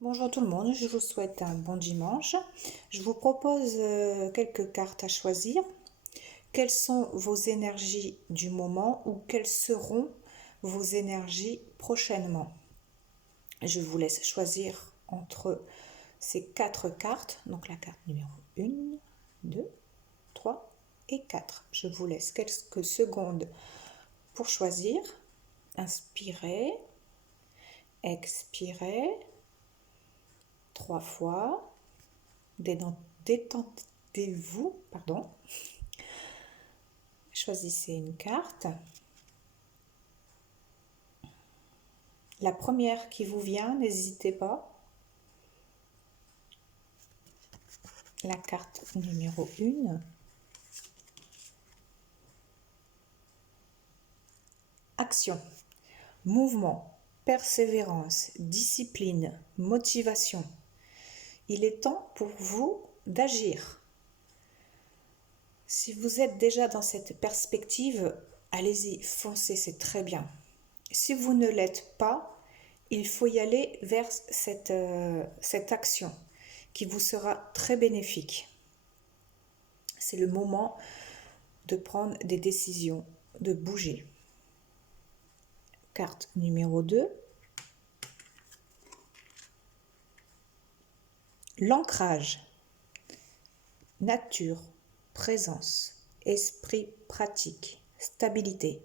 Bonjour tout le monde, je vous souhaite un bon dimanche. Je vous propose quelques cartes à choisir. Quelles sont vos énergies du moment ou quelles seront vos énergies prochainement? Je vous laisse choisir entre ces quatre cartes, donc la carte numéro 1, 2, 3 et 4. Je vous laisse quelques secondes pour choisir. Inspirez, expirez 3 fois. Détendez-vous, pardon. Choisissez une carte. La première qui vous vient, n'hésitez pas. La carte numéro 1. Action, mouvement, persévérance, discipline, motivation. Il est temps pour vous d'agir. Si vous êtes déjà dans cette perspective, allez-y, foncez, c'est très bien. Si vous ne l'êtes pas, il faut y aller vers cette action qui vous sera très bénéfique. C'est le moment de prendre des décisions, de bouger. Carte numéro 2. L'ancrage. Nature, présence, esprit pratique, stabilité.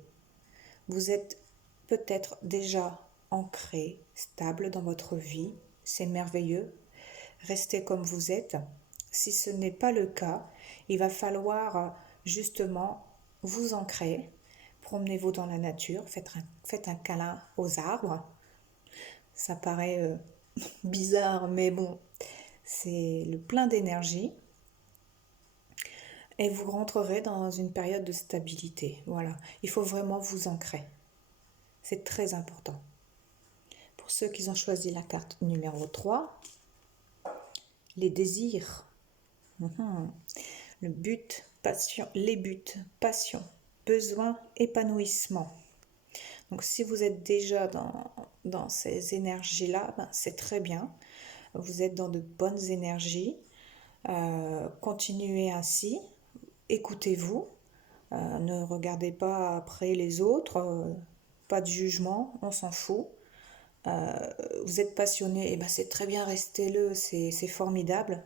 Vous êtes peut-être déjà ancré, stable dans votre vie. C'est merveilleux. Restez comme vous êtes. Si ce n'est pas le cas, il va falloir justement vous ancrer. Promenez-vous dans la nature, faites un câlin aux arbres. Ça paraît bizarre, mais bon, c'est le plein d'énergie. Et vous rentrerez dans une période de stabilité. Voilà, il faut vraiment vous ancrer. C'est très important. Pour ceux qui ont choisi la carte numéro 3, les désirs. Le but, passion, les buts, passion, besoin, épanouissement. Donc si vous êtes déjà dans ces énergies-là, c'est très bien. Vous êtes dans de bonnes énergies. Continuez ainsi. Écoutez-vous. Ne regardez pas après les autres. Pas de jugement, on s'en fout. Vous êtes passionné, et c'est très bien, restez-le, c'est formidable.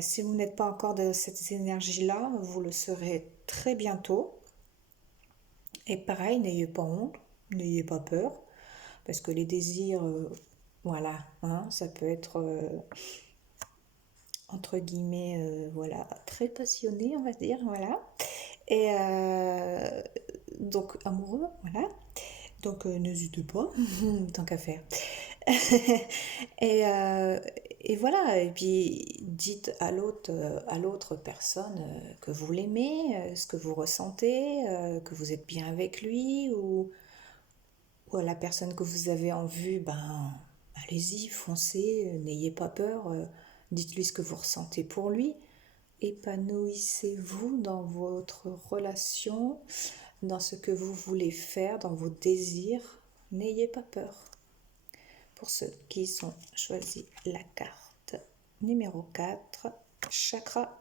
Si vous n'êtes pas encore de cette énergie-là, vous le serez très bientôt. Et pareil, n'ayez pas honte, n'ayez pas peur, parce que les désirs, voilà, ça peut être entre guillemets, voilà, très passionné, on va dire, voilà. Et donc amoureux, voilà. Donc n'hésitez pas, tant qu'à faire. et, euh, et voilà, et puis dites à l'autre personne que vous l'aimez, ce que vous ressentez, que vous êtes bien avec lui, ou à la personne que vous avez en vue, allez-y, foncez, n'ayez pas peur, dites-lui ce que vous ressentez pour lui. Épanouissez-vous dans votre relation, dans ce que vous voulez faire, dans vos désirs. N'ayez pas peur. Pour ceux qui ont choisi la carte numéro 4, chakra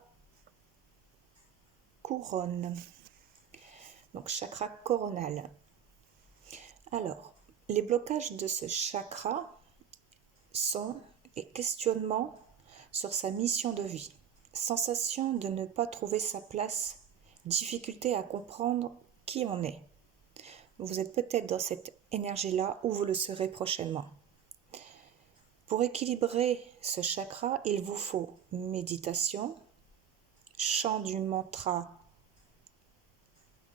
couronne. Donc chakra coronal. Alors, les blocages de ce chakra sont les questionnements sur sa mission de vie, sensation de ne pas trouver sa place, difficulté à comprendre qui on est. Vous êtes peut-être dans cette énergie-là ou vous le serez prochainement. Pour équilibrer ce chakra, il vous faut méditation, chant du mantra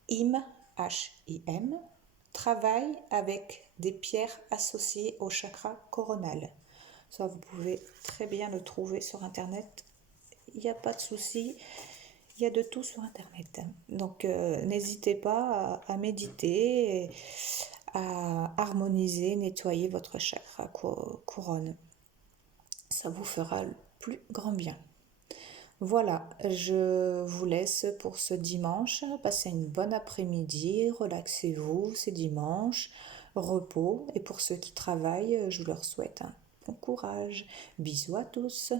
IM, H-I-M, travail avec des pierres associées au chakra coronal. Ça, vous pouvez très bien le trouver sur Internet. Il n'y a pas de souci. Il y a de tout sur Internet. Donc, n'hésitez pas à méditer, et à harmoniser, nettoyer votre chakra couronne. Ça vous fera le plus grand bien. Voilà, je vous laisse pour ce dimanche. Passez une bonne après-midi, relaxez-vous, c'est dimanche, repos. Et pour ceux qui travaillent, je leur souhaite un bon courage. Bisous à tous.